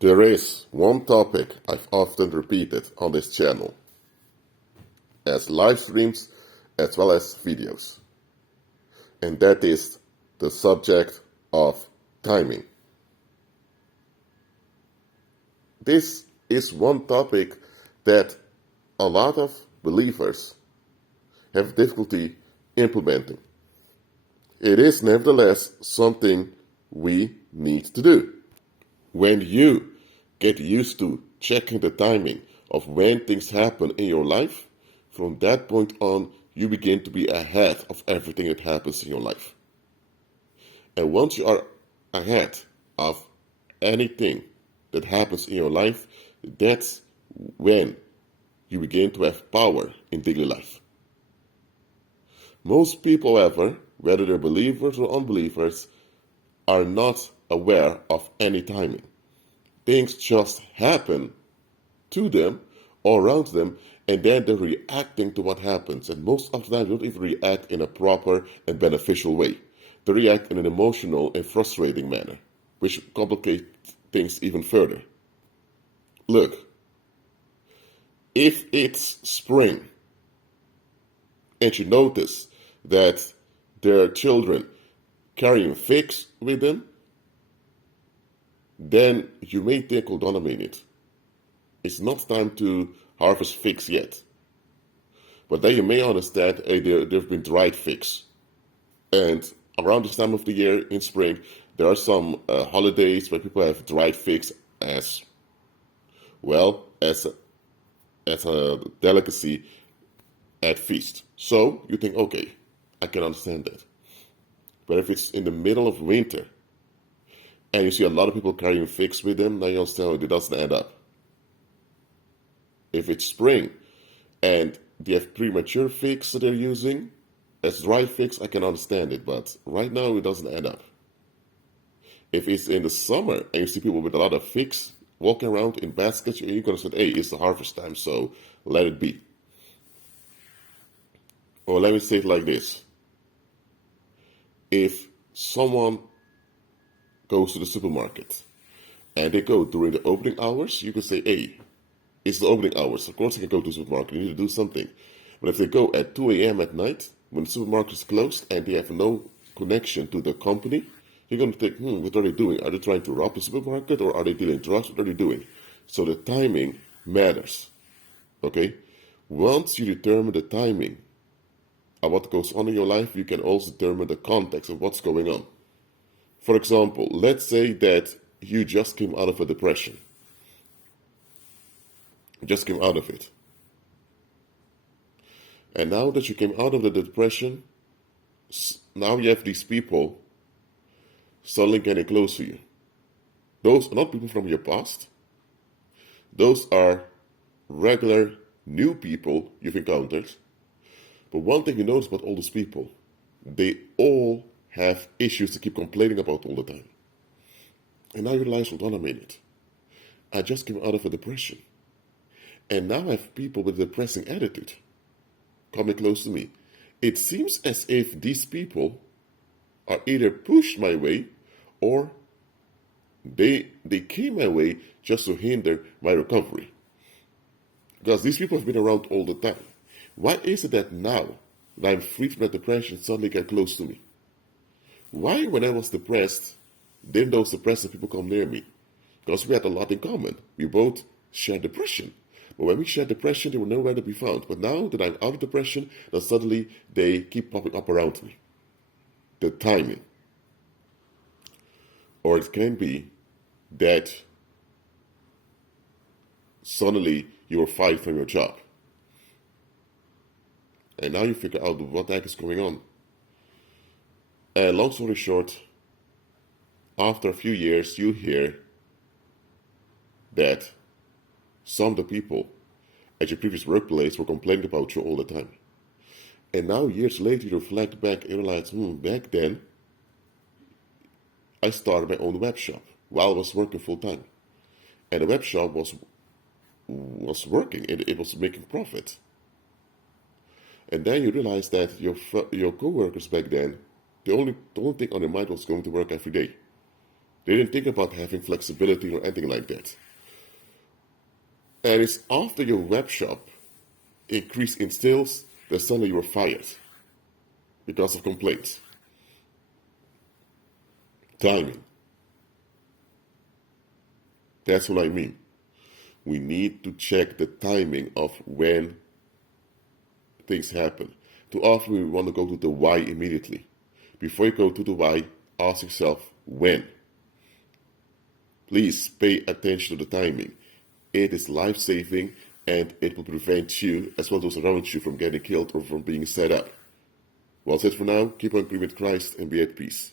There is one topic I've often repeated on this channel, as live streams as well as videos, and that is the subject of timing. This is one topic that a lot of believers have difficulty implementing. It is nevertheless something we need to do. When you get used to checking the timing of when things happen in your life, from that point on, you begin to be ahead of everything that happens in your life. And once you are ahead of anything that happens in your life, that's when you begin to have power in daily life. Most people, however, whether they're believers or unbelievers, are not aware of any timing. Things just happen to them or around them, and then they're reacting to what happens. And most of the time, they don't even react in a proper and beneficial way. They react in an emotional and frustrating manner, which complicates things even further. Look, if it's spring and you notice that there are children carrying figs with them, then you may think, hold on a minute, it's not time to harvest figs yet. But then you may understand, hey, there have been dried figs. And around this time of the year, in spring, there are some holidays where people have dried figs as well as a delicacy at feast. So you think, okay, I can understand that. But if it's in the middle of winter, and you see a lot of people carrying figs with them, now you understand it doesn't add up. If it's spring, and they have premature figs that they're using as dry figs, I can understand it, but right now it doesn't add up. If it's in the summer, and you see people with a lot of figs walking around in baskets, you're going to say, hey, it's the harvest time, so let it be. Or let me say it like this. If someone goes to the supermarket and they go during the opening hours, you could say, hey, it's the opening hours. Of course, they can go to the supermarket. You need to do something. But if they go at 2 a.m. at night, when the supermarket is closed and they have no connection to the company, you're going to think, what are they doing? Are they trying to rob the supermarket or are they dealing drugs? What are they doing? So the timing matters. Okay? Once you determine the timing of what goes on in your life, you can also determine the context of what's going on. For example, let's say that you just came out of a depression. You just came out of it. And now that you came out of the depression, now you have these people suddenly getting close to you. Those are not people from your past. Those are regular new people you've encountered. But one thing you notice about all those people, they all have issues to keep complaining about all the time. And now you realize, hold on a minute, I just came out of a depression. And now I have people with a depressing attitude coming close to me. It seems as if these people are either pushed my way or they came my way just to hinder my recovery. Because these people have been around all the time. Why is it that now that I'm free from that depression, suddenly get close to me? Why, when I was depressed, didn't those depressive people come near me? Because we had a lot in common. We both shared depression. But when we shared depression, they were nowhere to be found. But now that I'm out of depression, then suddenly they keep popping up around me. The timing. Or it can be that suddenly you were fired from your job. And now you figure out what the heck is going on. And long story short, after a few years, you hear that some of the people at your previous workplace were complaining about you all the time. And now, years later, you reflect back and realize, back then, I started my own web shop while I was working full time. And the web shop was working, and it was making profit. And then you realize that your co-workers back then, the only thing on their mind was going to work every day. They didn't think about having flexibility or anything like that. And it's after your web shop increased in sales that suddenly you were fired because of complaints. Timing. That's what I mean. We need to check the timing of when things happen. Too often we want to go to the why immediately. Before you go to the why, ask yourself when. Please pay attention to the timing. It is life-saving and it will prevent you, as well as those around you, from getting killed or from being set up. Well, that's it for now. Keep on growing with Christ and be at peace.